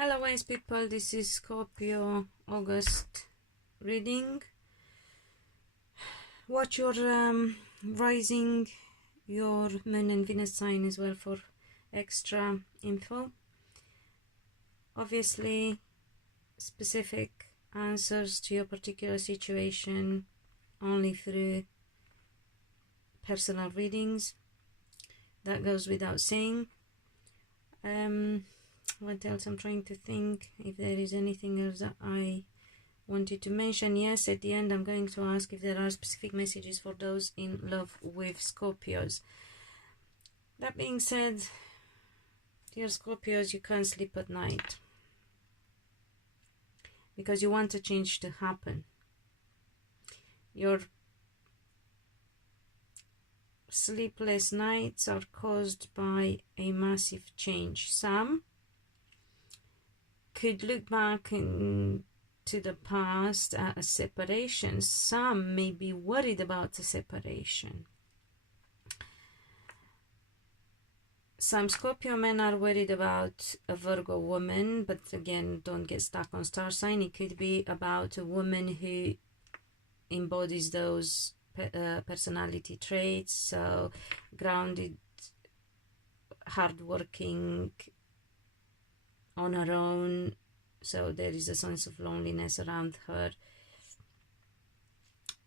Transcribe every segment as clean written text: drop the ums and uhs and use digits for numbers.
Hello wise people, this is Scorpio August reading. Watch your rising, your moon and Venus sign as well for extra info. Obviously specific answers to your particular situation only through personal readings. That goes without saying. What else? I'm trying to think if there is anything else that I wanted to mention. Yes, at the end I'm going to ask if there are specific messages for those in love with Scorpios. That being said, dear Scorpios, you can't sleep at night because you want a change to happen. Your sleepless nights are caused by a massive change. Some could look back into the past at a separation. Some may be worried about a separation. Some Scorpio men are worried about a Virgo woman, but again, don't get stuck on star sign. It could be about a woman who embodies those personality traits, so grounded, hardworking, on her own, so there is a sense of loneliness around her.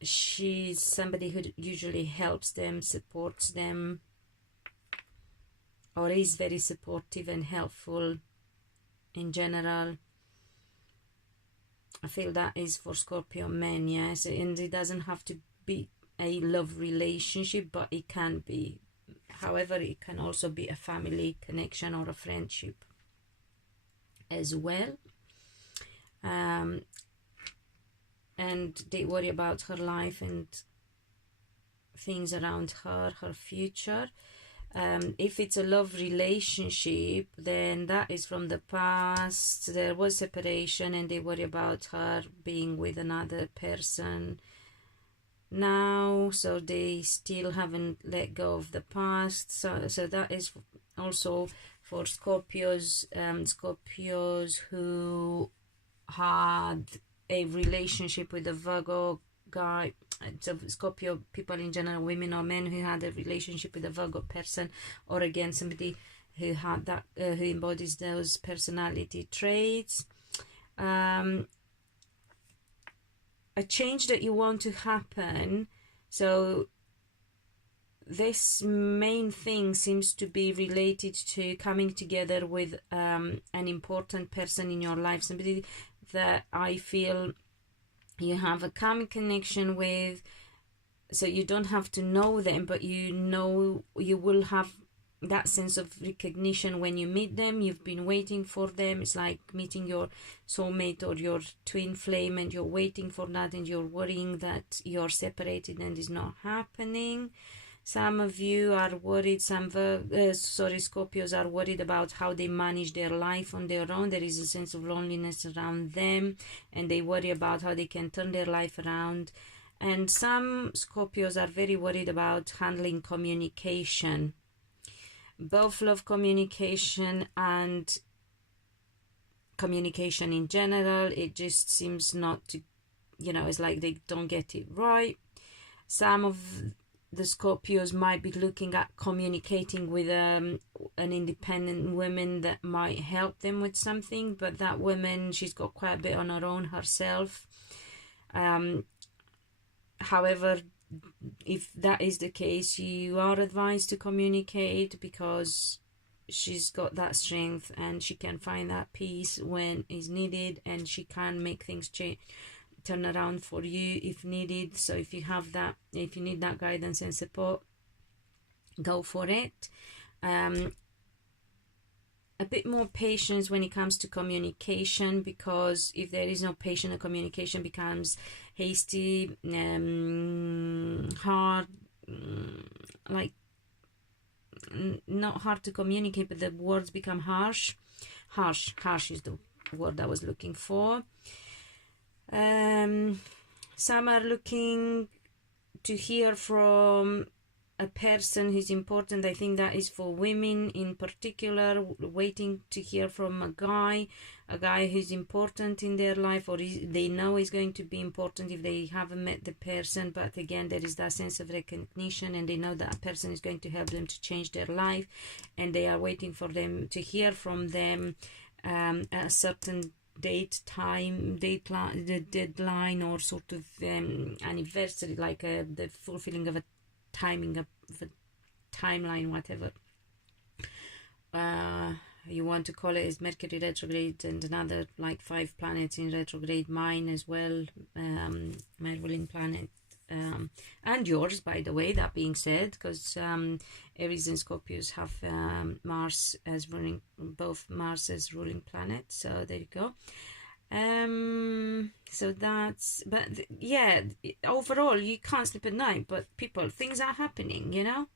She's somebody who usually helps them, supports them, or is very supportive and helpful in general. I feel that is for Scorpio men, yes, and it doesn't have to be a love relationship, but it can be. However, it can also be a family connection or a friendship as well. And they worry about her life and things around her, her future. If it's a love relationship, then that is from the past. There was separation and they worry about her being with another person now, so they still haven't let go of the past. So that is also for Scorpios, Scorpios who had a relationship with a Virgo guy. So Scorpio people in general, women or men who had a relationship with a Virgo person, or again somebody who had that who embodies those personality traits. A change that you want to happen. So this main thing seems to be related to coming together with an important person in your life, somebody that I feel you have a calm connection with. So you don't have to know them, but you know you will have that sense of recognition when you meet them. You've been waiting for them. It's like meeting your soulmate or your twin flame, and you're waiting for that, and you're worrying that you're separated and it's not happening. Some of you are worried, Scorpios are worried about how they manage their life on their own. There is a sense of loneliness around them, and they worry about how they can turn their life around. And some Scorpios are very worried about handling communication, both love communication and communication in general. It just seems not to, it's like they don't get it right. Some of the Scorpios might be looking at communicating with an independent woman that might help them with something, but that woman, she's got quite a bit on her own herself. However, if that is the case, you are advised to communicate, because she's got that strength and she can find that peace when is needed, and she can make things turn around for you if needed. So if you have that, if you need that guidance and support, go for it. A bit more patience when it comes to communication, because if there is no patience, the communication becomes hasty, hard, like not hard to communicate, but the words become harsh is the word I was looking for. Some are looking to hear from a person who's important. I think that is for women in particular, waiting to hear from a guy who's important in their life, or they know is going to be important if they haven't met the person. But again, there is that sense of recognition, and they know that a person is going to help them to change their life, and they are waiting for them to hear from them at a certain deadline, or sort of anniversary, like the fulfilling of a timing of a timeline, whatever you want to call it. Is Mercury retrograde and another like 5 planets in retrograde, mine as well, my ruling planet, and yours, by the way, that being said, because Aries and Scorpios have Mars as ruling, both Mars as ruling planet, so there you go. So that's, but yeah, overall you can't sleep at night, but people, things are happening, you know,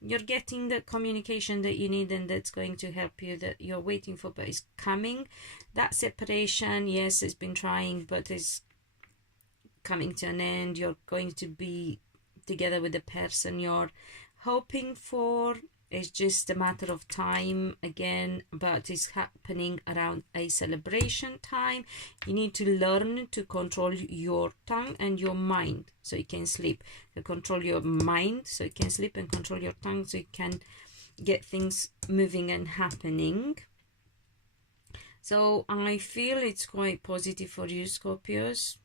you're getting the communication that you need, and that's going to help you, that you're waiting for, but it's coming. That separation, yes, it's been trying, but it's coming to an end. You're going to be together with the person you're hoping for. It's just a matter of time again, but it's happening around a celebration time. You need to learn to control your tongue and your mind so you can sleep. You control your mind so you can sleep, and control your tongue so you can get things moving and happening. So I feel it's quite positive for you, Scorpios,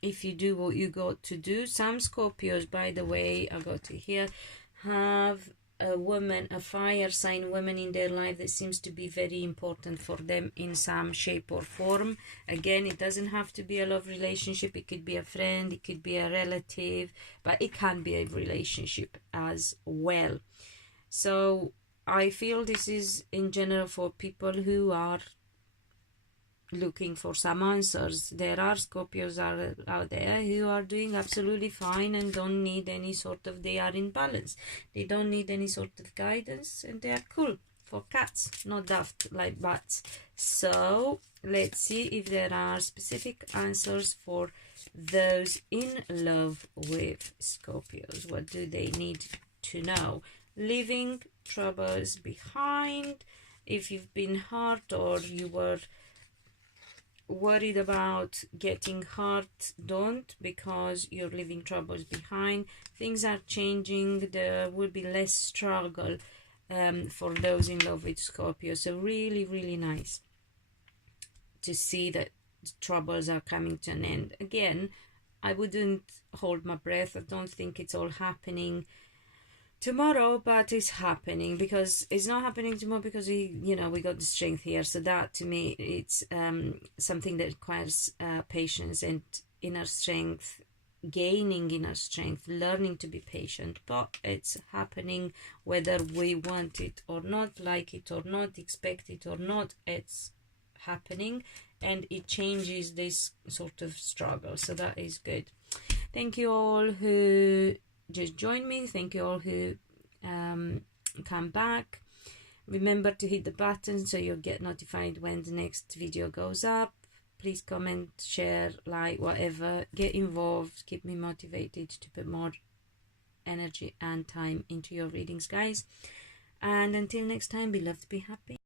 if you do what you got to do. Some Scorpios, by the way, I got to hear, have a woman, a fire sign woman in their life that seems to be very important for them in some shape or form. Again, it doesn't have to be a love relationship. It could be a friend, it could be a relative, but it can be a relationship as well. So I feel this is in general for people who are looking for some answers. There are Scorpios out there who are doing absolutely fine and don't need any sort of, they are in balance, they don't need any sort of guidance, and they are cool for cats, not daft like bats. So let's see if there are specific answers for those in love with Scorpios. What do they need to know? Leaving troubles behind. If you've been hurt or you were worried about getting hurt, don't, because you're leaving troubles behind. Things are changing. There will be less struggle for those in love with Scorpio. So really, really nice to see that troubles are coming to an end. Again, I wouldn't hold my breath. I don't think it's all happening tomorrow, but it's happening, because it's not happening tomorrow because we got the strength here. So that to me, it's something that requires patience and inner strength, gaining inner strength, learning to be patient. But it's happening whether we want it or not, like it or not, expect it or not. It's happening, and it changes this sort of struggle. So that is good. Thank you all who just join me. Thank you all who come back. Remember to hit the button so you'll get notified when the next video goes up. Please comment, share, like, whatever. Get involved. Keep me motivated to put more energy and time into your readings, guys. And until next time, be loved, be happy.